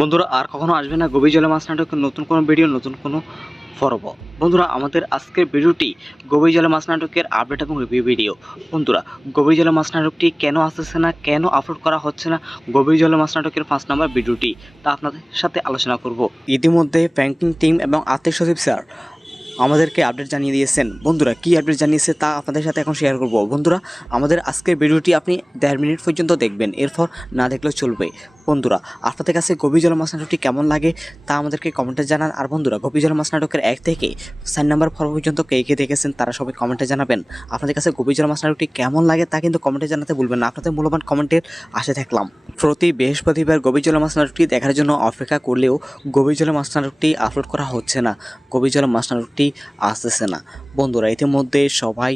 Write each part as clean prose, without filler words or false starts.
বন্ধুরা আর কখনো আসবে না গভীর জলে মাছ নাটকের নতুন কোনো ভিডিও, নতুন কোনো পর্ব। বন্ধুরা আমাদের আজকের ভিডিওটি গভীর জলে মাছ নাটকের আপডেট এবং রিভিউ ভিডিও। বন্ধুরা গভীর জলে মাছ নাটকটি কেন আসতেছে না, কেন আপলোড করা হচ্ছে না, গভীর জলে মাছ নাটকের 5 নম্বর ভিডিওটি তা আপনাদের সাথে আলোচনা করব। ইতিমধ্যে ব্যাংকিং টিম এবং আর্থিক সচিব স্যার আমাদেরকে আপডেট জানিয়ে দিয়েছেন। বন্ধুরা কি আপডেট জানিয়েছে তা আপনাদের সাথে এখন শেয়ার করব। বন্ধুরা আমাদের আজকের ভিডিওটি আপনি 1.5 মিনিট পর্যন্ত দেখবেন, এরপর না দেখলেও চলবে। বন্ধুরা আপনাদের কাছে গভীর জল মাছ নাটকটি কেমন লাগে তা আমাদেরকে কমেন্টে জানান। আর বন্ধুরা গভীর জল মাছ নাটকের 1 থেকে 4 নম্বর পর্ব পর্যন্ত কে কে দেখেছেন তারা সবাই কমেন্টে জানাবেন। আপনাদের কাছে গভীর জল মাছ নাটকটি কেমন লাগে তা কিন্তু কমেন্টে জানাতে ভুলবেন না। আপনাদের মূল্যবান কমেন্টের আশা থাকলাম। প্রতি বৃহস্পতিবার গভীর জল মাছ নাটকটি দেখার জন্য অপেক্ষা করলেও গভীর জল মাছ নাটকটি আপলোড করা হচ্ছে না, গভীর জল মাছ নাটকটি আসতেছে না। বন্ধুরা ইতিমধ্যে সবাই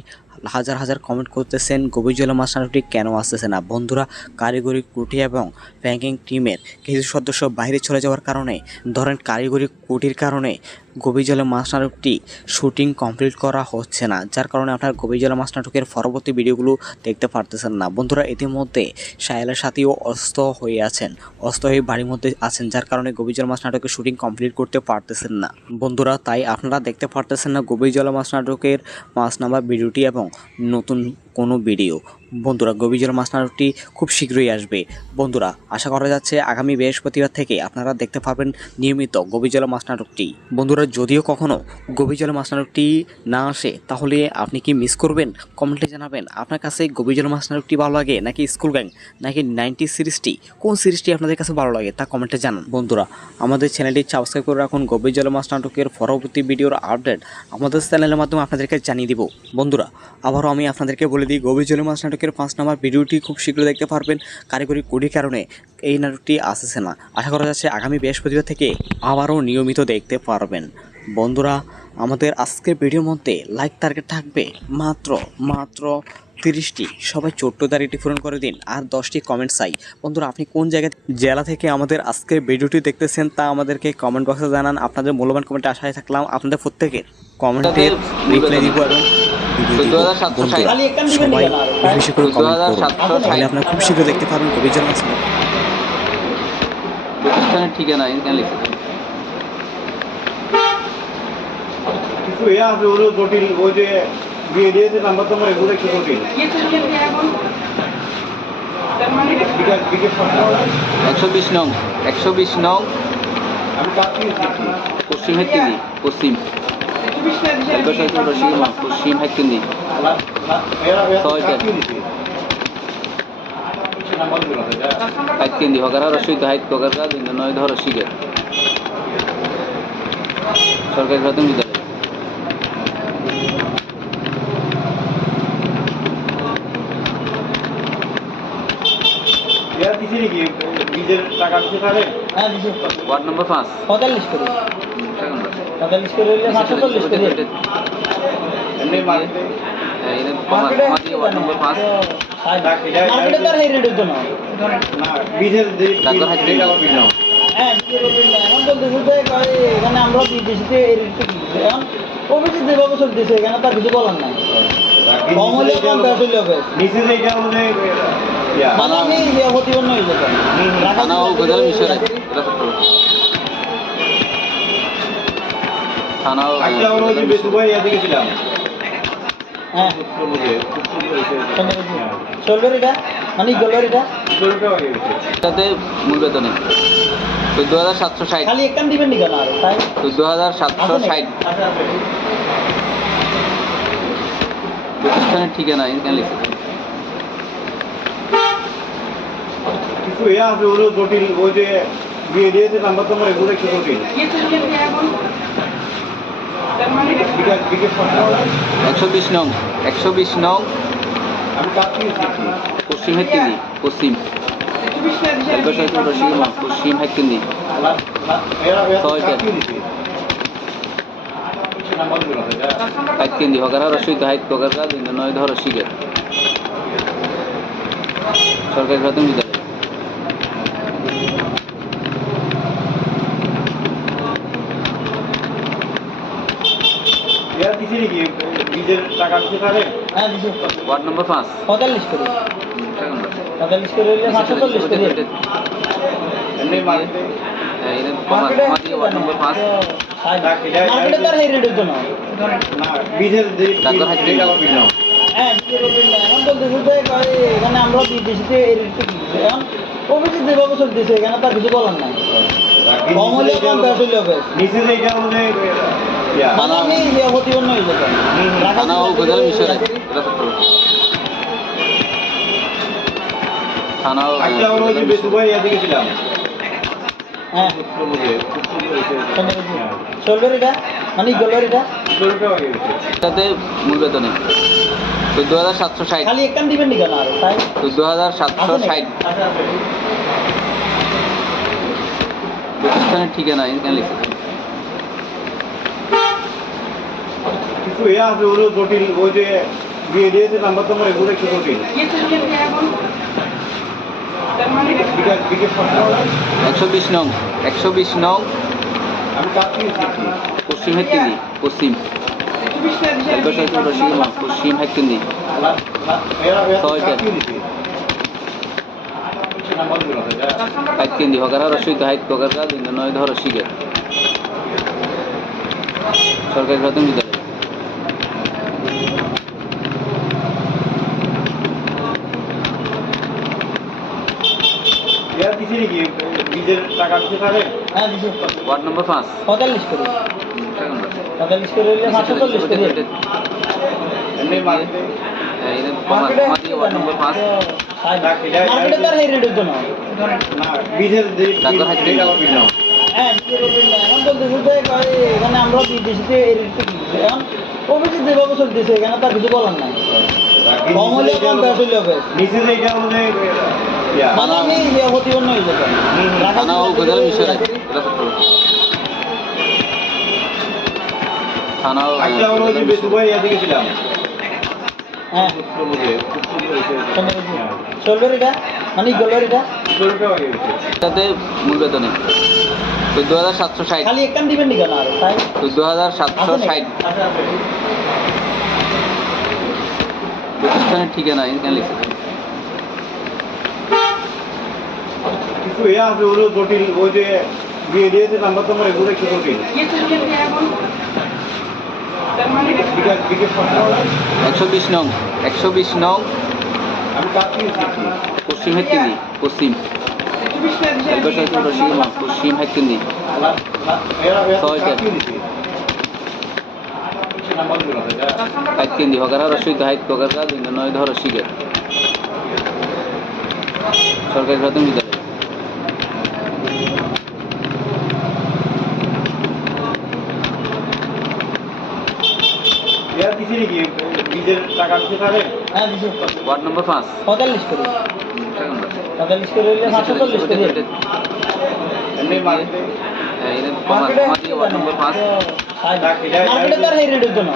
হাজার হাজার কমেন্ট করতেছেন গভীর জলে মাছ নাটকটি কেন আসতেছে না। বন্ধুরা কারিগরি ত্রুটি এবং ব্যাংকিং টিমের কিছু সদস্য বাইরে চলে যাওয়ার কারণে, ধরেন কারিগরি ত্রুটির কারণে গভীর জলে মাছ নাটকটি শুটিং কমপ্লিট করা হচ্ছে না, যার কারণে আপনার গভীর জলে মাছ নাটকের পরবর্তী ভিডিওগুলো দেখতে পারতেছেন না। বন্ধুরা ইতিমধ্যে সাহেলের সাথেও অস্ত হয়ে আছেন, অস্ত হয়ে বাড়ির মধ্যে আছেন, যার কারণে গভীর জল মাছ নাটকের শুটিং কমপ্লিট করতে পারতেছেন না। বন্ধুরা তাই আপনারা দেখতে পারতেছেন না গভীর জল মাছ নাটকের 5 নম্বর ভিডিওটি এবং নতুন কোনো ভিডিও। বন্ধুরা গভীর জল মাছ নাটকটি খুব শীঘ্রই আসবে। বন্ধুরা আশা করা যাচ্ছে আগামী বৃহস্পতিবার থেকে আপনারা দেখতে পারবেন নিয়মিত গভীর জল মাছ নাটকটি। বন্ধুরা যদিও কখনো গভীর জল মাছ নাটকটি না আসে তাহলে আপনি কি মিস করবেন, কমেন্টে জানাবেন। আপনার কাছে গভীর জল মাছ নাটকটি ভালো লাগে নাকি স্কুল গ্যাং নাকি 90 সিরিজটি, কোন সিরিজটি আপনাদের কাছে ভালো লাগে তা কমেন্টে জানান। বন্ধুরা আমাদের চ্যানেলটি সাবস্ক্রাইব করে রাখুন। গভীর জল মাছ নাটকের পরবর্তী ভিডিওর আপডেট আমাদের চ্যানেলের মাধ্যমে আপনাদেরকে জানিয়ে দিব। বন্ধুরা আবারও আমি আপনাদেরকে বলে দিই গভীর জল মাছ নাটকের 5 নম্বর ভিডিওটি খুব শীঘ্র দেখতে পারবেন। কারিগরি ত্রুটির কারণে এই নাটকটি আসছে না, আশা করা যাচ্ছে আগামী বৃহস্পতিবার থেকে আবারও নিয়মিত দেখতে পারবেন। বন্ধুরা আমাদের আজকের ভিডিওর মধ্যে লাইক টার্গেট থাকবে মাত্র 30টি। সবাই ছোট্ট দাঁড়িয়েটি পূরণ করে দিন আর 10টি কমেন্ট চাই। বন্ধুরা আপনি কোন জেলা থেকে আমাদের আজকের ভিডিওটি দেখতেছেন তা আমাদেরকে কমেন্ট বক্সে জানান। আপনাদের মূল্যবান কমেন্টে আশায় থাকলাম, আপনাদের প্রত্যেকের কমেন্টের রিপ্লাই দিব এবং সবাই বেশি করে কমেন্ট করুন, তাহলে আপনারা খুব শীঘ্র দেখতে পাবেন গভীর জল মাছ নাটক। প্রতিষ্ঠানের ঠিকানা এখানে লিখে কিছু এ আছে ওগুলো জটিল, ওই যে দিয়ে দিয়েছে নাম্বার তোমার এগুলো একটু জটিল। 120 নং 120 নং আমি কাছে পশ্চিম হাইতিন্দি, পশ্চিম পশ্চিম হাইতিন্দি হাইতিন্দি হকার রসিদ হাইত হকার নয় ধর শিখে সরকারি প্রাথমিক বিদ্যালয়। ওয়ার্ড নম্বর 5 45 করে 45 করে হইলে 540 করে ওয়ার্ড নম্বর 5 মার্কেটে তার এই রেটের জন্য না বিজের যে ডাক্তার হাইতে হ্যাঁ এখন বলতে এখানে আমরা বিদেশিতে এই রেটে কিনছি। এখন অফিসে যেভাবে চলতেছে এখানে তার কিছু বলার নাই, কম হলে কম বেশ হইলে হবে। নিচে যে এটা মানে মানে আমি প্রতিবন্ধ হয়ে যেতাম থানা ও উপজেলা মিশন থানা ও একটা আমরা ওই যে বেসুবাই এদিকে গেছিলাম। হ্যাঁ চলবে এটা মানে চলবে এটা এটাতে মূল বেতনে 14760 খালি একখান দিবেন নি কেন আর তাই 14760 প্রতিষ্ঠানের ঠিকানা এখানে লিখে কিছু এ আছে ওগুলো জটিল, ওই যে দিয়ে দিয়েছে নাম্বার তোমার এগুলো একটু জটিল। 120 নং 120 নং আমি কাছে পশ্চিম হাইতিন্দি পশ্চিম পশ্চিম হাইতিন্দি হাইতিন্দি হকার রসিদ হাইত হকার নয় ধর শিখে সরকারি প্রাথমিক বিদ্যালয়। ওয়ার্ড নম্বর 5 45 করে 45 করে হইলে 540 করে কমাতি ওয়ার্ড নম্বর 5 মার্কেটে তার এই রেট হতো না না বিজের যে ডাক্তার হাইট যেটা আমার বিল নাও হ্যাঁ এখন বলতেছে যে এখানে আমরা বিদেশিতে এই রেটটা কিনছি এখন অফিসে যেভাবে চলতেছে এখানে তার কিছু বলার নাই কম হলে কম বেশ হইলে হবে নিচে যে এটা মানে ইয়া মানে আমি প্রতিপন্ন হয়ে যেতাম থানা ও উপজেলা মিশরে এটা সত্য থানা ও আজকে আমরা ওই যে বেসুবাই এদিকে ছিলাম হ্যাঁ বুঝে চলবে এটা মানে চলবে এটা চলটা হয়ে গেছে এটাতে মূল বেতনে 14760 খালি একখান দিবেন নি কেন আর তাই 14760 প্রতিষ্ঠানের ঠিকানা এখানে লিখে কিছু ইয়া আছে ওগুলো জটিল ওই যে দিয়ে দিয়েছে নাম্বার তোমার এগুলো একটু জটিল বিকেশ 120 নং 120 নং আমি কাছে শিখছি পশ্চিম হাইকিন্দি পশ্চিম পশ্চিম হাইকিন্দি হাইকিন্দি হকারা রসিদ হাইট প্রকারকা 209 ধর শিখে সরকারি প্রাথমিক বিদ্যালয় ইয়ার দিছি নাকি বীজের টাকা দিতে পারে হ্যাঁ দিছি ওয়ার্ড নম্বর 5 45 করে 45 করে হইলে 540 করে এমনি মার্কেটে কমাতি ওয়ার্ড নম্বর 5 মার্কেটে তার এই রেট হতো না না বীজের যে ডাক্তার হাইট যেটা আমার বিল নাও হ্যাঁ এখন বলতেছে যে এখানে আমরা বিদেশিতে এই রেটটা কিনছি এখন অফিসে যেভাবে চলতেছে এখানে তার কিছু বলার নাই কম হলে কম বেশ হইলে হবে নিচে যে এটা মানে ইয়া মানে আমি প্রতিপন্ন হয়ে যেতাম থানা ও উপজেলা মিশরে এটা সত্য থানা ও আজকে আমরা ওই যে বেসুবাই এদিকে ছিলাম হ্যাঁ বুঝে চলবে এটা মানে চলবে এটা চলটা হয়ে গেছে এটাতে মূল বেতনে 14760 খালি একখান দিবেন নি কেন আর তাই 14760 প্রতিষ্ঠানের ঠিকানা এখানে লিখে কিছু ইয়া আছে ওগুলো জটিল ওই যে দিয়ে দিয়েছে নাম্বার তোমার এগুলো একটু জটিল বিকেশ 120 নং 120 নং আমি কাছে শিখছি পশ্চিম হাইকিন্দি পশ্চিম পশ্চিম হাইকিন্দি হাইকিন্দি হকারা রসিদ হাইট প্রকারকা 209 ধর শিখে সরকারি প্রাথমিক বিদ্যালয় ইয়ার দিছি নাকি বীজের টাকা দিতে পারে হ্যাঁ দিছি ওয়ার্ড নম্বর 5 45 করে 45 করে হইলে 540 করে এমনি মার্কেটে কমাতি ওয়ার্ড নম্বর 5 মার্কেটে তার এই রেট হতো না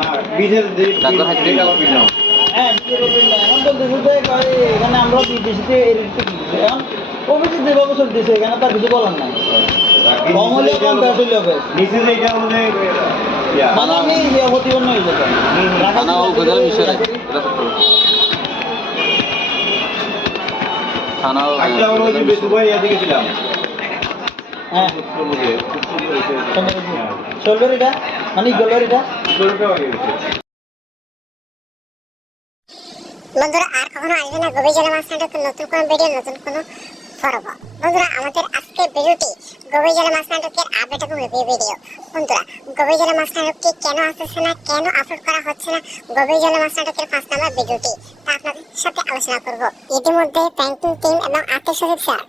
না বীজের যে ডাক্তার হাইট যেটা আমার বিল নাও হ্যাঁ এখন বলতেছে যে এখানে আমরা বিদেশিতে এই রেটটা কিনছি এখন অফিসে যেভাবে চলতেছে এখানে তার কিছু বলার নাই কম হলে কম বেশ হইলে হবে নিচে যে এটা মানে ইয়া মানে আমি প্রতিপন্ন হয়ে যেতাম থানা ও উপজেলা মিশরে এটা সত্য থানা ও আজকে আমরা ওই যে বেসুবাই এদিকে ছিলাম হ্যাঁ বুঝে চলবে এটা মানে চলবে এটা চলটা হয়ে গেছে বন্ধুরা আর কখনো আসবে না গভীর জলে মাছ নাটকের নতুন কোনো ভিডিও নতুন কোনো পর্ব। বন্ধুরা আমাদের আজকের ভিডিওটি গভীর জলে মাছ নাটকের আপডেট এবং রিভিউ ভিডিও। বন্ধুরা গভীর জলে মাছ নাটকটি কেন আসছে না, কেন আপলোড করা হচ্ছে না, গভীর জলে মাছ নাটকের 5 নম্বর ভিডিওটি তা আপনাদের সাথে আলোচনা করব। ইতিমধ্যে ব্যাংকিং টিম এবং আর্থিক সচিব স্যার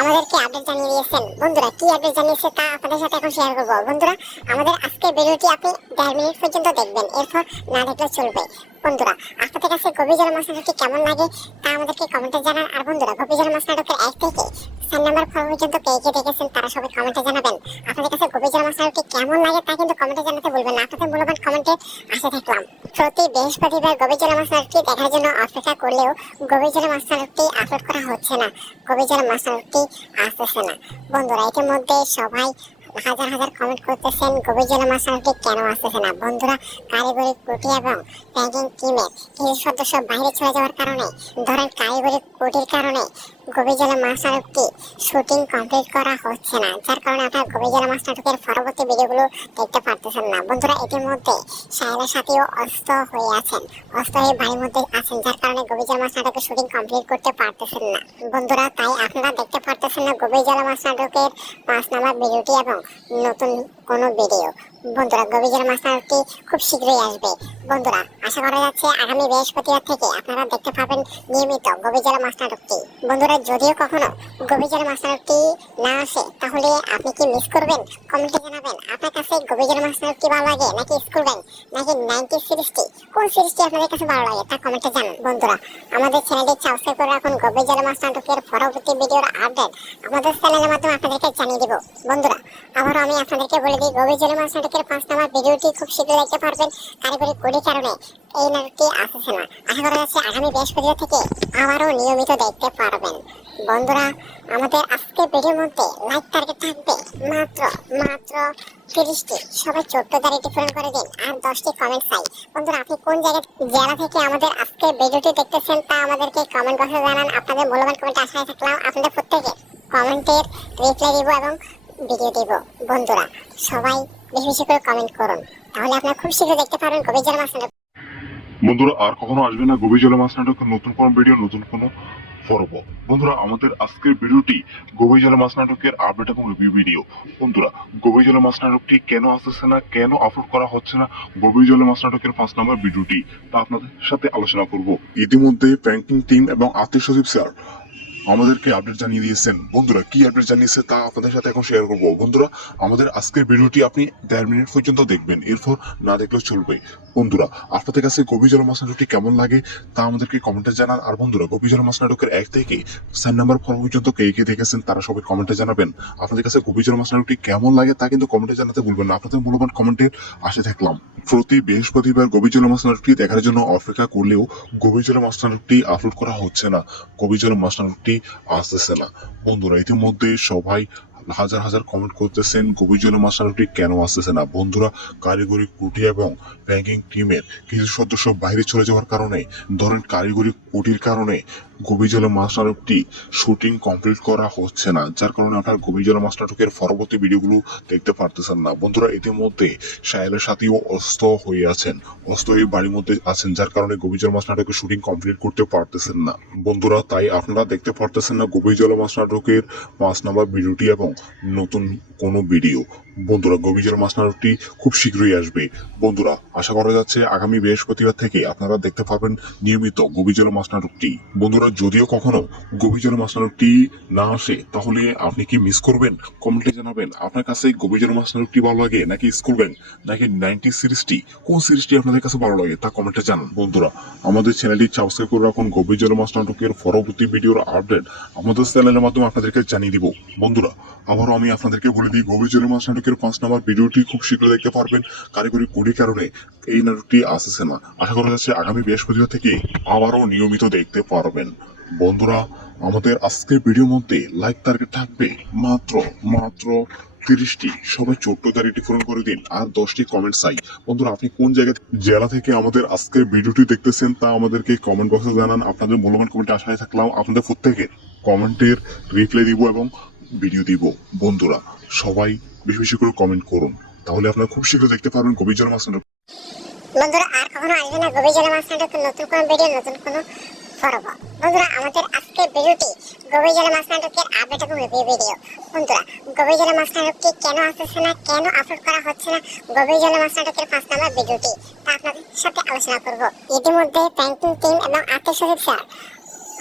আমাদেরকে আপডেট জানিয়ে দিয়েছেন। বন্ধুরা কি আপডেট জানিয়েছে তা আপনাদের সাথে এখন শেয়ার করব। বন্ধুরা আমাদের আজকের ভিডিওটি আপনি 1.5 মিনিট পর্যন্ত দেখবেন, এরপর না দেখলে চলবে। বন্ধুরা আপনাদের কাছে গভীর জলে মাছ নাটকটি কেমন লাগে তা আমাদেরকে কমেন্টে জানান। আর বন্ধুরা গভীর জলে মাছ নাটকের 1 থেকে 4 নম্বর পর্ব পর্যন্ত কে কে দেখেছেন তারা সবাই কমেন্টে জানাবেন। আপনাদের কাছে গভীর জলে মাছ নাটকটি কেমন লাগে তা কিন্তু কমেন্টে জানাতে ভুলবেন না। আপনাদের মূল্যবান কমেন্টে আশা থাকলাম। প্রতি বৃহস্পতিবার গভীর জলে মাছ নাটকটি দেখার জন্য অপেক্ষা করলেও গভীর জলে মাছ নাটকটি আপলোড করা হচ্ছে না, গভীর জলে মাছ নাটকটি আসতেছে না। বন্ধুরা ইতিমধ্যে সবাই হাজার হাজার কমেন্ট করতেছেন গভীর জলে মাছ নাটকটি কেন আসতেছে না। বন্ধুরা কারিগরি ত্রুটি এবং ব্যাংকিং টিমের কিছু সদস্য বাইরে চলে যাওয়ার কারণে, ধরেন কারিগরি ত্রুটির কারণে গভীর জলে মাছ নাটকটি শুটিং কমপ্লিট করা হচ্ছে না, যার কারণে আপনারা গভীর জলে মাছ নাটকের পরবর্তী ভিডিওগুলো দেখতে পারতেছেন না। বন্ধুরা ইতিমধ্যে সাহেলের সাথেও অস্ত হয়ে আছেন, অস্ত হয়ে বাড়ির মধ্যে আছেন, যার কারণে গভীর জলে মাছ নাটকের শুটিং কমপ্লিট করতে পারতেছেন না। বন্ধুরা তাই আপনারা দেখতে পারতেছেন না গভীর জলে মাছ নাটকের 5 নম্বর ভিডিওটি এবং নতুন কোনো ভিডিও। বন্ধুরা গভীর জলে মাছ নাটকটি খুব শীঘ্রই আসবে। বন্ধুরা আশা করা যাচ্ছে আগামী বৃহস্পতিবার থেকে আপনারা দেখতে পাবেন নিয়মিত গভীর জলে মাছ নাটকটি। বন্ধুরা যদিও কখনো গভীর জলে মাছ নাটকটি না আসে তাহলে আপনি কি মিস করবেন? কমেন্টে জানাবেন। আপনার কাছে গভীর জলে মাছ নাটকটি ভালো লাগে নাকি স্কুল ব্যাংক নাকি 90 সিরিজটি, কোন সিরিজটি আপনাদের কাছে ভালো লাগে তা কমেন্টে জানান। বন্ধুরা আমাদের চ্যানেলটি সাবস্ক্রাইব করে রাখুন। গভীর জলে মাছ নাটকের পরবর্তী ভিডিওর আপডেট আমাদের চ্যানেলের মাধ্যমে আপনাদেরকে জানিয়ে দিব। বন্ধুরা আবারও আমি আপনাদেরকে বলে দিই গভীর জলে মাছ নাটকের 5 নম্বর ভিডিওটি খুব শীঘ্রই দেখতে পারবেন। কারিগরি কোডের কারণে এই নাটকটি আসছে না, আশা করা যাচ্ছে আগামী বৃহস্পতিবার থেকে আবারও নিয়মিত দেখতে পারবেন। বন্ধুরা আমাদের আজকের ভিডিওর মধ্যে লাইক টার্গেট থাকবে মাত্র 30টি। সবাই ছোট্ট দাঁড়িয়ে পূরণ করে দিন আর 10টি কমেন্ট চাই। বন্ধুরা আপনি কোন জেলা থেকে আমাদের আজকের ভিডিওটি দেখতেছেন তা আমাদেরকে কমেন্ট বক্সে জানান। আপনাদের মূল্যবান কমেন্ট আশায় থাকলাম আপনাদের প্রত্যেকে কমেন্টের রিপ্লাই দিব এবং ভিডিও দিব। বন্ধুরা সবাই বেশি বেশি করে কমেন্ট করুন, তাহলে আপনারা খুব শীঘ্রই দেখতে পারবেন গভীর জলে মাছ নাটক। বন্ধুরা আর কখনো আসবে না গভীর জলে মাছ নাটকের নতুন কোনো ভিডিও, নতুন কোনো পর্ব। বন্ধুরা আমাদের আজকের ভিডিওটি গভীর জলে মাছ নাটকের আপডেট এবং রিভিউ ভিডিও। বন্ধুরা গভীর জলে মাছ নাটকটি কেন আসতেছে না, কেন আপলোড করা হচ্ছে না গভীর জলে মাছ নাটকের 5 নম্বর ভিডিওটি তা আপনাদের সাথে আলোচনা করব। ইতিমধ্যে ব্যাংকিং টিম এবং আর্থিক সচিব স্যার আমাদেরকে আপডেট জানিয়ে দিয়েছেন। বন্ধুরা কি আপডেট জানিয়েছে তা আপনাদের সাথে এখন শেয়ার করব। বন্ধুরা আমাদের আজকের ভিডিওটি আপনি 1.5 মিনিট পর্যন্ত দেখবেন, এরপর না দেখলেও চলবে। বন্ধুরা আপনাদের কাছে গভীর জলে মাছ নাটকটি কেমন লাগে তা আমাদেরকে কমেন্টে জানান। আর বন্ধুরা গভীর জলে মাছ নাটকের 1 থেকে 4 নম্বর পর্ব পর্যন্ত কে কে দেখেছেন তারা সবাই কমেন্টে জানাবেন। আপনাদের কাছে গভীর জলে মাছ নাটকটি কেমন লাগে তা কিন্তু কমেন্টে জানাতে ভুলবেন না। আপনাদের মূল্যবান কমেন্টের আশা থাকলাম। প্রতি বৃহস্পতিবার গভীর জলে মাছ নাটকটি দেখার জন্য অপেক্ষা করলেও গভীর জলে মাছ নাটকটি আপলোড করা হচ্ছে না, গভীর জলে মাছ নাটকটি আসতেছে না। বন্ধুরা ইতিমধ্যে সবাই হাজার হাজার কমেন্ট করতেছেন গভীর জলে মাছ নাটকটি কেন আসতেছে না। বন্ধুরা কারিগরি কুটি এবং ব্যাংকিং টিমের কিছু সদস্য বাইরে চলে যাওয়ার কারণে, ধরেন কারিগরি কুটির কারণে গভীর জলে মাছ নাটকটি শুটিং কমপ্লিট করা হচ্ছে না, যার কারণে আপনার গভীর জলে মাছ নাটকের পরবর্তী ভিডিওগুলো দেখতে পারতেছেন না। বন্ধুরা ইতিমধ্যে সাহেলের সাথেও অস্ত হয়ে আছেন, অস্ত হয়ে বাড়ির মধ্যে আছেন, যার কারণে গভীর জলে মাছ নাটকের শুটিং কমপ্লিট করতে পারতেছেন না। বন্ধুরা তাই আপনারা দেখতে পারতেছেন না গভীর জলে মাছ নাটকের 5 নম্বর ভিডিওটি এবং নতুন কোনো ভিডিও। বন্ধুরা গভীর জলে মাছ নাটকটি খুব শীঘ্রই আসবে। বন্ধুরা আশা করা যাচ্ছে আগামী বৃহস্পতিবার থেকে আপনারা দেখতে পাবেন নিয়মিত গভীর জলে মাছ নাটকটি। বন্ধুরা যদিও কখনো গভীর জলে মাছ নাটকটি না আসে তাহলে আপনি কি মিস করবেন? কমেন্টে জানাবেন। আপনার কাছে গভীর জলে মাছ নাটকটি ভালো লাগে নাকি স্কুল ব্যাংক নাকি 90 সিরিজটি, কোন সিরিজটি আপনাদের কাছে ভালো লাগে তা কমেন্টে জানান। বন্ধুরা আমাদের চ্যানেলটি সাবস্ক্রাইব করে রাখুন। গভীর জলে মাছ নাটকের পরবর্তী ভিডিওর আপডেট আমাদের চ্যানেলের মাধ্যমে আপনাদেরকে জানিয়ে দিব। বন্ধুরা আবারও আমি আপনাদেরকে বলে দিই গভীর জলে মাছ নাটকের 5 নম্বর ভিডিওটি খুব শীঘ্রই দেখতে পারবেন। কারিগরি কোডের কারণে এই নাটকটি আসছে না, আশা করা যাচ্ছে আগামী বৃহস্পতিবার থেকে আবারও নিয়মিত দেখতে পারবেন। বন্ধুরা আমাদের আজকের ভিডিওর মধ্যে লাইক টার্গেট থাকবে মাত্র 30টি। সবাই ছোট্ট দাঁড়িয়ে পূরণ করে দিন আর 10টি কমেন্ট চাই। বন্ধুরা আপনি কোন জেলা থেকে আমাদের আজকের ভিডিওটি দেখতেছেন তা আমাদেরকে কমেন্ট বক্সে জানান। আপনাদের মূল্যবান কমেন্টে আশায় থাকলাম আপনাদের প্রত্যেকের কমেন্টের রিপ্লাই দিব এবং ভিডিও দিব। বন্ধুরা সবাই বেশি বেশি করে কমেন্ট করুন, তাহলে আপনারা খুব শীঘ্র দেখতে পারবেন গভীর জলে মাছ নাটক। বন্ধুরা আর কখনো আসবে না গভীর জলে মাছ নাটকের নতুন কোনো ভিডিও, নতুন কোনো পর্ব। বন্ধুরা আমাদের আজকের ভিডিওটি গভীর জলে মাছ নাটকের আপডেট এবং রিভিউ ভিডিও। বন্ধুরা গভীর জলে মাছ নাটকটি কেন আসছে না, কেন আপলোড করা হচ্ছে না গভীর জলে মাছ নাটকের 5 নম্বর ভিডিওটি তা আপনাদের সাথে আলোচনা করব। ইতিমধ্যে ব্যাংকিং টিম এবং আর্থিক সচিব স্যার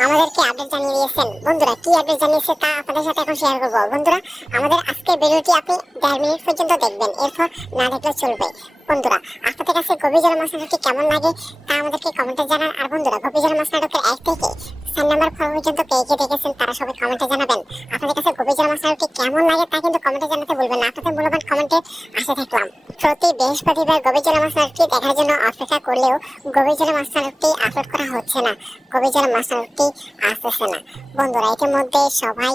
আমাদেরকে আপডেট জানিয়ে দিয়েছেন। বন্ধুরা কি আপডেট জানিয়েছে তা আপনাদের সাথে এখন শেয়ার করব। বন্ধুরা আমাদের আজকের ভিডিওটি আপনি 1.5 মিনিট পর্যন্ত দেখবেন, এরপর না দেখলেও চলবে। বন্ধুরা আপনাদের কাছে গভীর জলে মাছ নাটকটি কেমন লাগে তা আমাদেরকে কমেন্টে জানান। আর বন্ধুরা গভীর জলে মাছ নাটকের 1 থেকে 4 নম্বর পর্ব পর্যন্ত কে কে দেখেছেন তারা সবাই কমেন্টে জানাবেন। আপনাদের কাছে গভীর জলে মাছ নাটকটি কেমন লাগে তা কিন্তু কমেন্টে জানাতে ভুলবেন না। আপনাদের মূল্যবান কমেন্টের আশা থাকলাম। প্রতি বৃহস্পতিবার গভীর জলে মাছ নাটকটি দেখার জন্য অপেক্ষা করলেও গভীর জলে মাছ নাটকটি আপলোড করা হচ্ছে না, গভীর জলে মাছ নাটকটি আসতেছে না। বন্ধুরা ইতিমধ্যে সবাই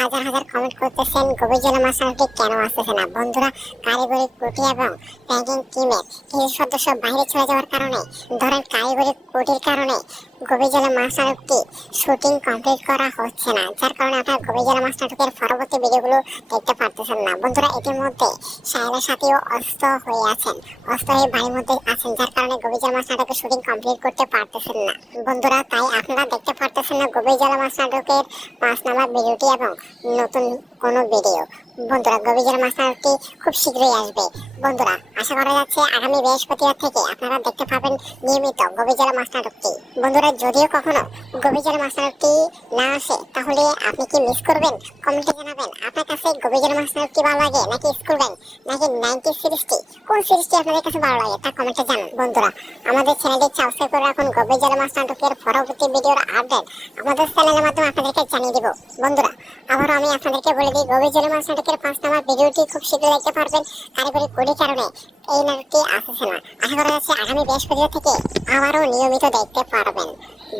হাজার হাজার কমেন্ট করতেছেন গভীর জলে মাছ নাটকটি কেন আসতেছে না। বন্ধুরা কারিগরি কুটি এবং ব্যাংকিং টিমের কিছু সদস্য বাইরে চলে যাওয়ার কারণে, ধরেন কারিগরি কুটির কারণে গভীর জলে মাছ নাটকটি শুটিং কমপ্লিট করা হচ্ছে না, যার কারণে আপনারা গভীর জলে মাছ নাটকের পরবর্তী ভিডিওগুলো দেখতে পারতেছেন না। বন্ধুরা ইতিমধ্যে সাহেবের সাথেও অস্ত হয়ে আছেন, অস্ত হয়ে বাড়ির মধ্যে আছেন, যার কারণে গভীর জলে মাছ নাটকের শুটিং কমপ্লিট করতে পারতেছেন না। বন্ধুরা তাই আপনারা দেখতে পারতেছেন না গভীর জলে মাছ নাটকের 5 নাম্বার ভিডিওটি এবং নতুন কোনো ভিডিও। বন্ধুরা গভীর জলে মাছ নাটকটি খুব শীঘ্রই আসবে। বন্ধুরা আশা করা যাচ্ছে আগামী বৃহস্পতিবার থেকে আপনারা দেখতে পাবেন নিয়মিত গভীর জলে মাছ নাটকটি। বন্ধুরা যদিও কখনো গভীর জলে মাছ নাটকটি না আসে তাহলে আপনি কি মিস করবেন? কমেন্টে জানাবেন আপনার কাছে গভীর জলে মাছ নাটকটি ভালো লাগে নাকি স্কুল ব্যাংক নাকি 90 সিরিজটি, কোন সিরিজটি আপনাদের কাছে ভালো লাগে তা কমেন্টে জানান। বন্ধুরা আমাদের চ্যানেলটি সাবস্ক্রাইব করে রাখুন। গভীর জলে মাছ নাটকের পরবর্তী ভিডিওর আপডেট আমাদের চ্যানেলের মাধ্যমে আপনাদেরকে জানিয়ে দিব। বন্ধুরা আবারও আমি আপনাদেরকে বলে দিই গভীর জলে মাছ নাটকের 5 নাম্বার ভিডিওটি খুব শীঘ্রই দেখতে পারবেন। কারিগরি কোডের কারণে এই নাটকটি আসছে না, আশা করা যাচ্ছে আগামী বৃহস্পতিবার থেকে আবারও নিয়মিত দেখতে পারবেন।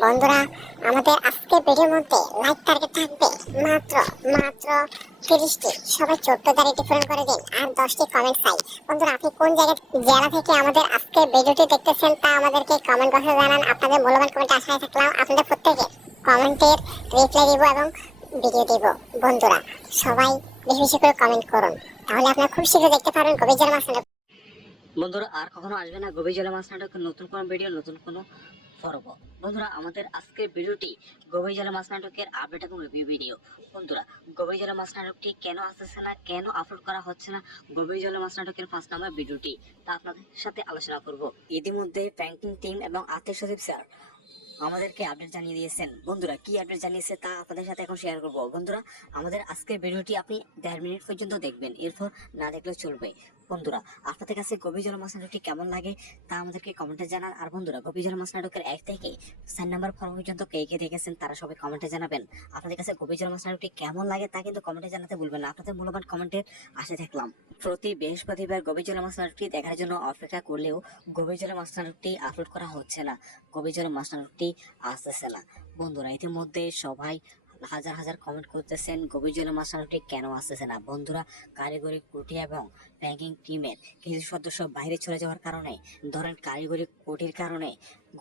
বন্ধুরা আমাদের আজকের ভিডিওর মধ্যে লাইক টার্গেট থাকবে মাত্র 30টি। সবাই ছোট্ট দাঁড়িয়ে পূরণ করে দিন আর 10টি কমেন্ট চাই। বন্ধুরা আপনি কোন জেলা থেকে আমাদের আজকের ভিডিওটি দেখতেছেন তা আমাদেরকে কমেন্ট বক্সে জানান। আপনাদের মূল্যবান কমেন্ট আশায় থাকলাম, আপনাদের প্রত্যেকে কমেন্টের রিপ্লাই দিব এবং ভিডিও দিব। বন্ধুরা সবাই বেশি বেশি করে কমেন্ট করুন, তাহলে আপনারা খুব শীঘ্রই দেখতে পারবেন গভীর জলে মাছ নাটক। বন্ধুরা আর কখনো আসবে না গভীর জলে মাছ নাটকের নতুন কোনো ভিডিও, নতুন কোনো পর্ব। বন্ধুরা আমাদের আজকের ভিডিওটি গভীর জলে মাছ নাটকের আপডেট এবং রিভিউ ভিডিও। বন্ধুরা গভীর জলে মাছ নাটকটি কেন আসতেছে না, কেন আপলোড করা হচ্ছে না গভীর জলে মাছ নাটকের 5 নাম্বার ভিডিওটি, তা আপনাদের সাথে আলোচনা করব। ইতিমধ্যে প্র্যাঙ্কিং টিম এবং আত্মীয় সচিব স্যার আমাদেরকে আপডেট জানিয়ে দিয়েছেন। বন্ধুরা কি আপডেট জানিয়েছে তা আপনাদের সাথে এখন শেয়ার করব। বন্ধুরা আমাদের আজকের ভিডিওটি আপনি 1.5 মিনিট পর্যন্ত দেখবেন, এরপর না দেখলেও চলবে। বন্ধুরা আপনাদের কাছে গভীর জলে মাছ নাটকটি কেমন লাগে তা আমাদেরকে কমেন্টে জানান। আর বন্ধুরা গভীর জলে মাছ নাটকের 1 থেকে 4 নাম্বার পর্ব পর্যন্ত কে কে দেখেছেন তারা সবাই কমেন্টে জানাবেন। আপনাদের কাছে গভীর জলে মাছ নাটকটি কেমন লাগে তা কিন্তু কমেন্টে জানাতে ভুলবেন না। আপনাদের মূল্যবান কমেন্টের আশা থাকলাম। প্রতি বৃহস্পতিবার গভীর জলে মাছ নাটকটি দেখার জন্য অপেক্ষা করলেও গভীর জলে মাছ নাটকটি আপলোড করা হচ্ছে না, গভীর জলে মাছ নাটকটি আসতেছে না। বন্ধুরা ইতিমধ্যে সবাই হাজার হাজার কমেন্ট করতেছেন গভীর জলে মাছ নাটকটি কেন আসতেছে না। বন্ধুরা কারিগরি ত্রুটি এবং ব্যাংকিং টিমের কিছু সদস্য বাইরে চলে যাওয়ার কারণে, ধরেন কারিগরি ত্রুটির কারণে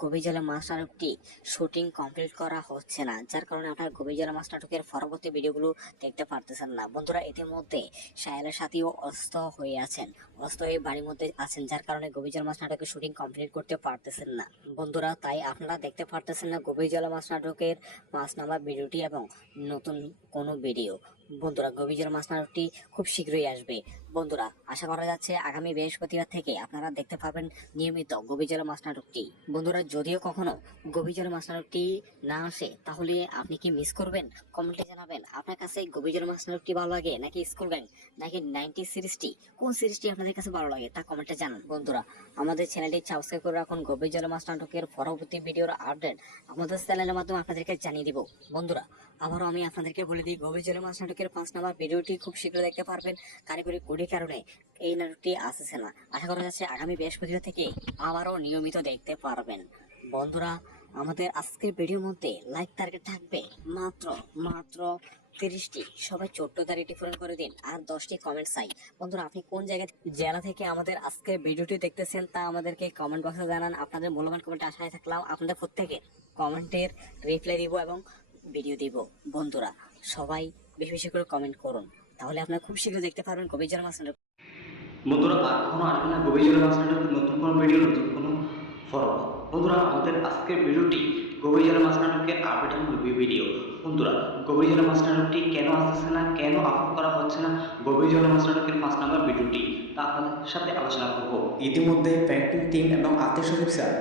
গভীর জলে মাছ নাটকটি শুটিং কমপ্লিট করা হচ্ছে না, যার কারণে আপনার গভীর জলে মাছ নাটকের পরবর্তী ভিডিওগুলো দেখতে পারতেছেন না। বন্ধুরা ইতিমধ্যে সাহেলের সাথেও অস্ত হয়ে আছেন, অস্ত হয়ে বাড়ির মধ্যে আছেন, যার কারণে গভীর জলে মাছ নাটকের শুটিং কমপ্লিট করতে পারতেছেন না। বন্ধুরা তাই আপনারা দেখতে পারতেছেন না গভীর জলে মাছ নাটকের 5 নাম্বার ভিডিওটি এবং নতুন কোনো ভিডিও। বন্ধুরা গভীর জলে মাছ নাটকটি খুব শীঘ্রই আসবে। বন্ধুরা আশা করা যাচ্ছে আগামী বৃহস্পতিবার থেকে আপনারা দেখতে পাবেন নিয়মিত গভীর জলে মাছ নাটকটি। বন্ধুরা যদিও কখনো গভীর জলে মাছ নাটকটি না আসে তাহলে আপনি কি মিস করবেন? কমেন্টে জানাবেন আপনার কাছে গভীর জলে মাছ নাটকটি ভালো লাগে নাকি স্কুল ব্যাংক নাকি 90 সিরিজটি, কোন সিরিজটি আপনাদের কাছে ভালো লাগে তা কমেন্টে জানান। বন্ধুরা আমাদের চ্যানেলটি সাবস্ক্রাইব করে রাখুন। গভীর জলে মাছ নাটকের পরবর্তী ভিডিওর আপডেট আমাদের চ্যানেলের মাধ্যমে আপনাদেরকে জানিয়ে দিব। বন্ধুরা আবারও আমি আপনাদেরকে বলে দিই গভীর জলে মাছ নাটকের 5 নাম্বার ভিডিওটি খুব শীঘ্রই দেখতে পারবেন। কারিগরি কোডের কারণে এই নাটকটি আসছে না, আশা করা যাচ্ছে আগামী বৃহস্পতিবার থেকে আবারও নিয়মিত দেখতে পারবেন। বন্ধুরা আমাদের আজকের ভিডিওর মধ্যে লাইক টার্গেট থাকবে মাত্র 30টি। সবাই ছোট্ট দাঁড়িয়ে পূরণ করে দিন আর 10টি কমেন্ট চাই। বন্ধুরা আপনি কোন জেলা থেকে আমাদের আজকের ভিডিওটি দেখতেছেন তা আমাদেরকে কমেন্ট বক্সে জানান। আপনাদের মূল্যবান কমেন্ট আশায় থাকলাম, আপনাদের প্রত্যেকের কমেন্টের রিপ্লাই দিব এবং ভিডিও দিব। বন্ধুরা সবাই বেশি বেশি করে কমেন্ট করুন, তাহলে আপনারা খুব শীঘ্রই দেখতে পারবেন গভীর জলে মাছ নাটক। বন্ধুরা আর কখনো আসবে না গভীর জলে মাছ নাটকের নতুন কোনো ভিডিও, নতুন কোনো পর্ব। বন্ধুরা আমাদের আজকের ভিডিওটি গভীর জলে মাছ নাটকের আপডেট এবং রিভিউ ভিডিও। বন্ধুরা গভীর জলে মাছ নাটকটি কেন আসতেছে না, কেন আপলোড করা হচ্ছে না গভীর জলে মাছ নাটকের 5 নাম্বার ভিডিওটি, তা আপনাদের সাথে আলোচনা করব। ইতিমধ্যে প্র্যাঙ্কিং টিম এবং আত্মীয় সচিব স্যার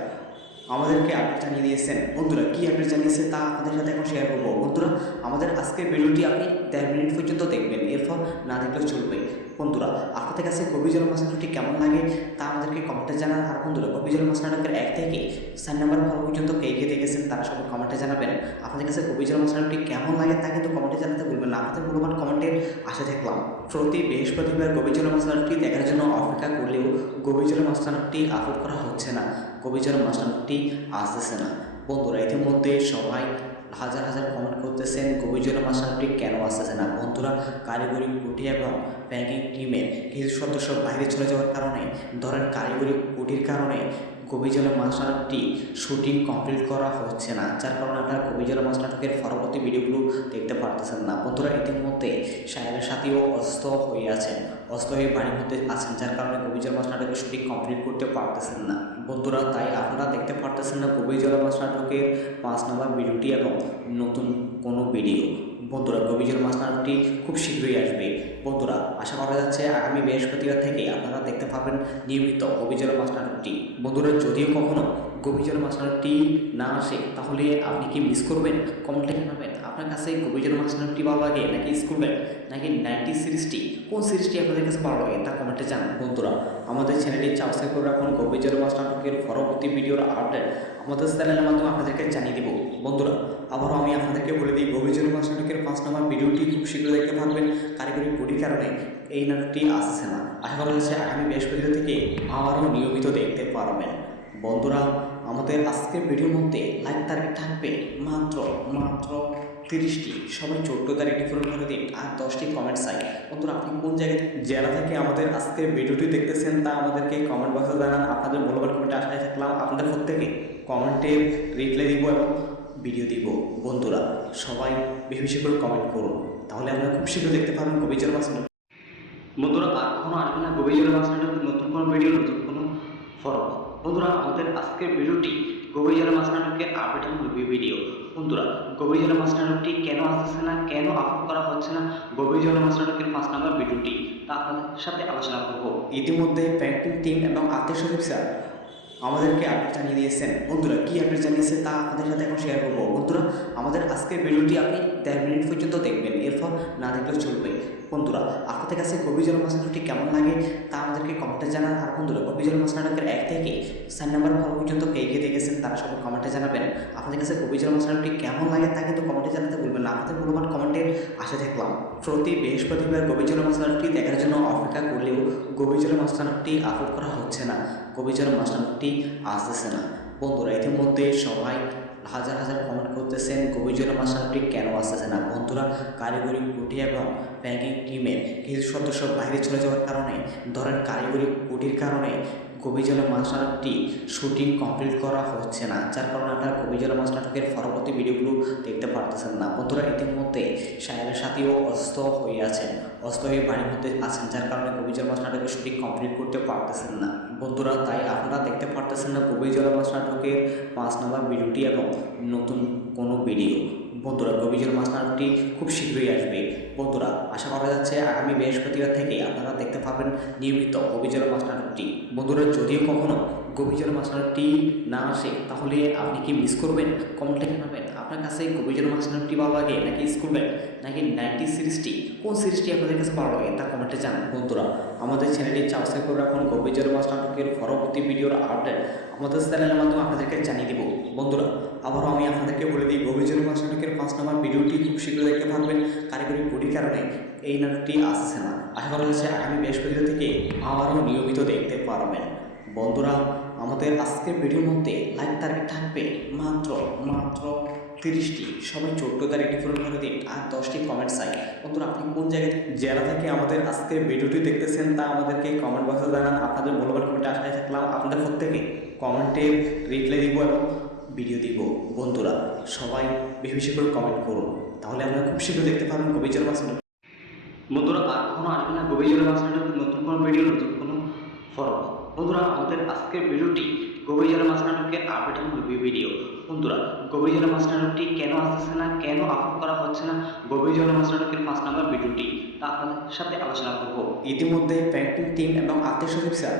আমাদেরকে আপডেট জানিয়ে দিয়েছেন। বন্ধুরা কি আপডেট জানিয়েছে তা আপনাদের সাথে এখন শেয়ার করবো। বন্ধুরা আমাদের আজকের ভিডিওটি আপনি 1.5 মিনিট পর্যন্ত দেখবেন, এরপর না দেখলেও চলবে। বন্ধুরা আপনাদের কাছে গভীর জলে মাছ নাটকটি কেমন লাগে তা আমাদেরকে কমেন্টে জানান। আর বন্ধুরা গভীর জলে মাছ নাটকের 1 থেকে 4 নাম্বার পর্ব পর্যন্ত কে কে দেখেছেন তারা সবাই কমেন্টে জানাবেন। আপনাদের কাছে গভীর জলে মাছ নাটকটি কেমন লাগে তা কিন্তু কমেন্টে জানাতে ভুলবেন না। আপনাদের মূল্যবান কমেন্টের আশা থাকলাম। প্রতি বৃহস্পতিবার গভীর জলে মাছ নাটকটি দেখার জন্য অপেক্ষা করলেও গভীর জলে মাছ নাটকটি আপলোড করা হচ্ছে না, গভীর জলে মাছ নাটকটি আসতেছে না। বন্ধুরা ইতিমধ্যে সবাই হাজার হাজার কমেন্ট করতেছেন গভীর জলে মাছ নাটকটি কেন আসতেছে না। বন্ধুরা কারিগরি ত্রুটি এবং ব্যাংকিং টিমের কিছু সদস্য বাইরে চলে যাওয়ার কারণে, ধরেন কারিগরি ত্রুটির কারণে গভীর মাছ নাটকটি শুটিং কমপ্লিট করা হচ্ছে না, যার কারণে আপনারা গভীর মাছ নাটকের পরবর্তী ভিডিওগুলো দেখতে পারতেছেন না। বন্ধুরা ইতিমধ্যে সাহেবের সাথেও অসুস্থ হয়ে আছেন, অসুস্থ হয়ে বাড়ির মধ্যে আছেন, যার কারণে গভীর মাছ নাটকের শুটিং কমপ্লিট করতে পারতেছেন না। বন্ধুরা তাই আপনারা দেখতে পারতেছেন না গভীর মাছ নাটকের 5 নম্বর ভিডিওটি এবং নতুন কোনো ভিডিও। বন্ধুরা গভীর মাছ নাটকটি খুব শীঘ্রই আসবে। বন্ধুরা আশা করা যাচ্ছে আগামী বৃহস্পতিবার থেকে আপনারা দেখতে পাবেন নিয়মিত গভীর মাছ নাটকটি। বন্ধুরা যদিও কখনো গভীর মাছ নাটকটি না আসে তাহলে আপনি কি মিস করবেন? কমেন্টে জানাবেন আপনার কাছে গভীর মাছ নাটকটি ভালো লাগে নাকি স্কুলবেন নাকি 90 সিরিজটি, কোন সিরিজটি আপনাদের কাছে ভালো লাগে তা কমেন্টে জানান। বন্ধুরা আমাদের চ্যানেলটি সাবস্ক্রাইব করে রাখুন, গভীর মাছ নাটকের পরবর্তী ভিডিওর আপডেট আমাদের চ্যানেলের মাধ্যমে আপনাদেরকে জানিয়ে দেব। বন্ধুরা আবারও আমি আপনাদেরকে বলে দিই গভীর মাছ নাটকের 5 নম্বর ভিডিওটি খুব শীঘ্র দেখতে পারবেন। কারিগরি ত্রুটির কারণে এই নাটকটি আসছে না, আশা করা যাচ্ছে আগামী বৃহস্পতিবার থেকে আবারও নিয়মিত দেখতে পারবেন। বন্ধুরা আমাদের আজকের ভিডিওর মধ্যে লাইক টার্গেট থাকবে মাত্র 30টি, সবাই 14 তারিখটি পূরণ করে দিন আর 10টি কমেন্ট চাই। বন্ধুরা আপনি কোন জায়গায় জেলা থেকে আমাদের আজকের ভিডিওটি দেখতেছেন তা আমাদেরকে কমেন্ট বক্সে জানান। আপনাদের মূল্যবান কমেন্টে আশায় থাকলাম, আপনাদের প্রত্যেকে কমেন্টের রিপ্লাই দিব এবং ভিডিও দিব। বন্ধুরা সবাই বেশি বেশি করে কমেন্ট করুন, তাহলে আপনারা খুব শীঘ্র দেখতে পাবেন গভীর মাছ নাটক। বন্ধুরা আর কখনো আসবে না গভীর মাছ নাটকের নতুন কোনো ভিডিও, নতুন কোনো ফরম। বন্ধুরা আমাদের আজকের ভিডিওটি গভীর মাছ নাটকের আপডেট এবং রিভিউ ভিডিও। বন্ধুরা গভীর মাছ নাটকটি কেন আসছে না, কেন আপলোড করা হচ্ছে না গভীর মাছ নাটকের 5 নম্বর ভিডিওটি তা আপনাদের সাথে আলোচনা করব। ইতিমধ্যে প্যান্টিং টিম এবং আত্মীয় সচিব স্যার আমাদেরকে আপডেট জানিয়ে দিয়েছেন। বন্ধুরা কী আপডেট জানিয়েছে তা আপনাদের সাথে এখন শেয়ার করবো। বন্ধুরা আমাদের আজকের ভিডিওটি আপনি 1.5 মিনিট পর্যন্ত দেখবেন, এরপর না দেখলেও চলবে। বন্ধুরা আপনাদের কাছে গভীর মাছ নাটকটি কেমন লাগে তা আমাদেরকে কমেন্টে জানান। আর বন্ধুরা গভীর মাছ নাটকের 1 থেকে 4 নম্বর পর্ব পর্যন্ত কে কে দেখেছেন তারা সবাই কমেন্টে জানাবেন। আপনাদের কাছে গভীর মাছ নাটকটি কেমন লাগে তা কিন্তু কমেন্টে জানাতে ভুলবেন না। আপনাদের মূল্যবান কমেন্টের আশা থাকলাম। প্রতি বৃহস্পতিবার গভীর মাছ নাটকটি দেখার জন্য অপেক্ষা করলেও গভীর মাছ নাটকটি আপলোড করা হচ্ছে না, গভীর মাছ নাটকটি আসতেছে না। বন্ধুরা ইতিমধ্যে সবাই হাজার হাজার কমেন্ট করতেছেন গভীর মাছ নাটকটি কেন আসতেছে না। বন্ধুরা কারিগরি ত্রুটি এবং ব্যাংকিং টিমের কিছু সদস্য বাইরে চলে যাওয়ার কারণে, ধরেন কারিগরি ত্রুটির কারণে গভীর মাছ নাটকটি শুটিং কমপ্লিট করা হচ্ছে না, যার কারণে আপনারা গভীর মাছ নাটকের পরবর্তী ভিডিওগুলো দেখতে পারতেছেন না। বন্ধুরা ইতিমধ্যে সাহেবের সাথেও অসুস্থ হয়ে আছেন, অসুস্থ হয়ে বাড়ির মধ্যে আছেন, যার কারণে গভীর মাছ নাটকের শুটিং কমপ্লিট করতে পারতেছেন না। বন্ধুরা তাই আপনারা দেখতে পারতেছেন না গভীর মাছ নাটকের 5 নম্বর ভিডিওটি এবং নতুন কোনো ভিডিও। বন্ধুরা গভীর মাছ নাটকটি খুব শীঘ্রই আসবে। বন্ধুরা আশা করা যাচ্ছে আগামী বৃহস্পতিবার থেকে আপনারা দেখতে পাবেন নিয়মিত গভীর মাছ নাটকটি। বন্ধুরা যদিও কখনো গভীর মাছ নাটকটি না আসে তাহলে আপনি কি মিস করবেন? কমেন্টে জানাবেন আপনার কাছে গভীর মাছ নাটকটি ভালো লাগে নাকি স্কুলবেন নাকি 90 সিরিজটি, কোন সিরিজটি আপনাদের কাছে ভালো লাগে তা কমেন্টে জানান। বন্ধুরা আমাদের চ্যানেলটি সাবস্ক্রাইব করে রাখুন, গভীর মাছ নাটকের পরবর্তী ভিডিওর আপডেট আমাদের চ্যানেলের মাধ্যমে আপনাদেরকে জানিয়ে দেব। বন্ধুরা আবারও আমি আপনাদেরকে বলে দিই গভীর মাছ নাটকের 5 নম্বর ভিডিওটি খুব শীঘ্র দেখতে পারবেন। কারিগরি ত্রুটির কারণে এই নাটকটি আসছে না, আশা করা যাচ্ছে আগামী বৃহস্পতিবার থেকে আবারও নিয়মিত দেখতে পারবেন। বন্ধুরা আমাদের আজকের ভিডিওর মধ্যে লাইক টার্গেট থাকবে মাত্র 30টি, সবাই 14 তারিখটি পূরণ করে দিন আর 10টি কমেন্ট চাই। বন্ধুরা আপনি কোন জায়গায় জেলা থেকে আমাদের আজকের ভিডিওটি দেখতেছেন তা আমাদেরকে কমেন্ট বক্সে জানান। আপনাদের মূল্যবান কমেন্টে আশায় থাকলাম, আপনাদের প্রত্যেকে কমেন্টের রিপ্লাই দিব এবং ভিডিও দিব। বন্ধুরা সবাই বেশি বেশি করে কমেন্ট করুন, তাহলে আপনারা খুব শীঘ্র দেখতে পাবেন গভীর মাছ নাটক। বন্ধুরা আর কখনো আসবে না গভীর মাছ নাটকের নতুন কোনো ভিডিও, নতুন কোনো ফরম। বন্ধুরা আমাদের আজকের ভিডিওটি গভীর মাছ নাটকের আপডেট এবং রিভিউ ভিডিও। বন্ধুরা গভীর মাছ নাটকটি কেন আসতেছে না, কেন আপলোড করা হচ্ছে না গভীর মাছ নাটকের 5 নম্বর ভিডিওটি তা আপনাদের সাথে আলোচনা করব। ইতিমধ্যে প্যান্টিং টিম এবং আত্মীয় সচিব স্যার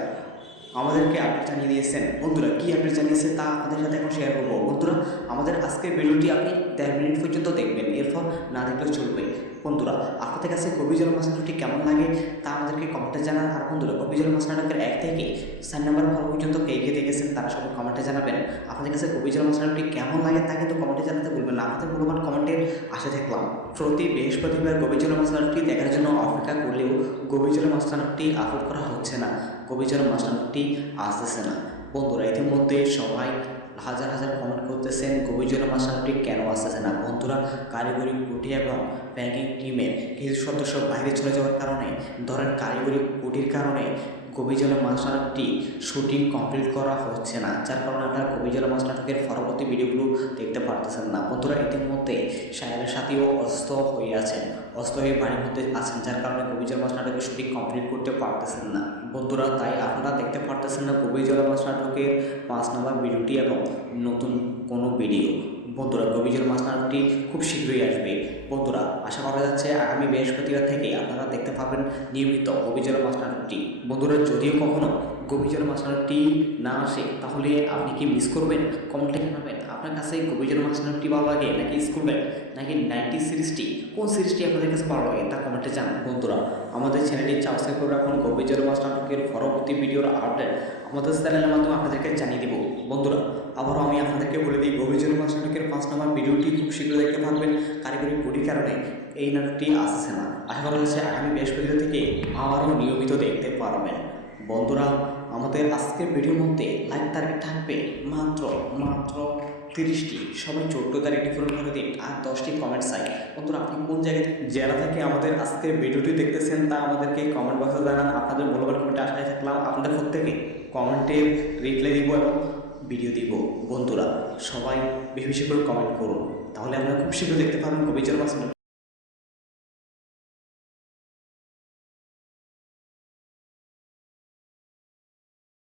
আমাদেরকে আপডেট জানিয়ে দিয়েছেন। বন্ধুরা কী আপডেট জানিয়েছে তা আপনাদের সাথে এখন শেয়ার করবো। বন্ধুরা আমাদের আজকের ভিডিওটি আপনি 1.5 মিনিট পর্যন্ত দেখবেন, এরপর না দেখলেও চলবে। বন্ধুরা আপনাদের কাছে গভীর মাছ নাটকটি কেমন লাগে তা আমাদেরকে কমেন্টে জানান। আর বন্ধুরা গভীর মাছ নাটকের 1 থেকে 4 নম্বর পর্ব পর্যন্ত কে কে দেখেছেন তারা সবাই কমেন্টে জানাবেন। আপনাদের কাছে গভীর মাছ নাটকটি কেমন লাগে তা কিন্তু কমেন্টে জানাতে ভুলবেন না। আপনাদের মূল্যবান কমেন্টের আশা থাকলাম। প্রতি বৃহস্পতিবার গভীর মাছ নাটকটি দেখার জন্য অপেক্ষা করলেও গভীর মাছ নাটকটি আপলোড করা হচ্ছে না, গভীর মাছ নাটকটি আসতেছে না। বন্ধুরা ইতিমধ্যে সবাই হাজার হাজার কমেন্ট করতেছেন গভীর মাছ নাটকটি কেন আসতেছে না। বন্ধুরা কারিগরি ত্রুটি এবং ব্যাংকিং টিমের কিছু সদস্য বাইরে চলে যাওয়ার কারণে, ধরেন কারিগরি ত্রুটির কারণে গভীরজলা মাছ নাটকটি শুটিং কমপ্লিট করা হচ্ছে না, যার কারণে আপনারা গভীরজলা মাছ নাটকের পরবর্তী ভিডিওগুলো দেখতে পারতেছেন না। বন্ধুরা ইতিমধ্যে সাহেবের সাথেও অস্ত হয়ে আছেন, অস্ত হয়ে বাড়ির মধ্যে আছেন, যার কারণে গভীরজলা মাছ নাটকের শুটিং কমপ্লিট করতে পারতেছেন না। বন্ধুরা তাই আপনারা দেখতে পারতেছেন না গভীরজলা মাছ নাটকের 5 নম্বর ভিডিওটি এবং নতুন কোনো ভিডিও। বন্ধুরা গভীরজলা মাছ নাটকটি খুব শীঘ্রই আসবে। বন্ধুরা আশা করা যাচ্ছে আগামী বৃহস্পতিবার থেকে আপনারা দেখতে পাবেন নিয়মিত গভীরজলা মাছ নাটকটি। বন্ধুরা যদিও কখনো গভীরজলা মাছ নাটকটি না আসে তাহলে আপনি কি মিস করবেন? কমেন্টে জানাবেন আপনার কাছে গভীরজলা মাছ নাটকটি ভালো লাগে নাকি স্কুলম্যান নাকি 90 সিরিজটি, কোন সিরিজটি আপনাদের কাছে ভালো লাগে তা কমেন্টে জানান। বন্ধুরা আমাদের চ্যানেলটি সাবস্ক্রাইব করে রাখুন, গভীরজলা মাছ নাটকের পরবর্তী ভিডিওর আপডেট আমাদের চ্যানেলের মাধ্যমে আপনাদেরকে জানিয়ে দেব। বন্ধুরা আবারও আমি আপনাদেরকে বলে দিই গভীরজলা মাছ নাটকের 5 নম্বর ভিডিওটি খুব শীঘ্র দেখতে পারবেন। কারিগরি ত্রুটির কারণে এই নাটকটি আসছে না, আশা করা হচ্ছে আগামী বৃহস্পতিবার থেকে আবারও নিয়মিত দেখতে পারবেন। বন্ধুরা আমাদের আজকের ভিডিওর মধ্যে লাইক টার্গেট থাকবে মাত্র 30টি, সবাই 14 তারিখটি পূরণ করে দিন আর 10টি কমেন্ট চাই। বন্ধুরা আপনি কোন জায়গায় জেলা থেকে আমাদের আজকের ভিডিওটি দেখতেছেন তা আমাদেরকে কমেন্ট বক্সে জানান। আপনাদের মূল্যবান কমেন্টে আশায় থাকলাম, আপনাদের প্রত্যেকে কমেন্টে রিপ্লাই দিব এবং ভিডিও দিব। বন্ধুরা সবাই বেশি বেশি করে কমেন্ট করুন, তাহলে আপনারা খুব শীঘ্র দেখতে পাবেন গভীরজলা মাছ নাটক।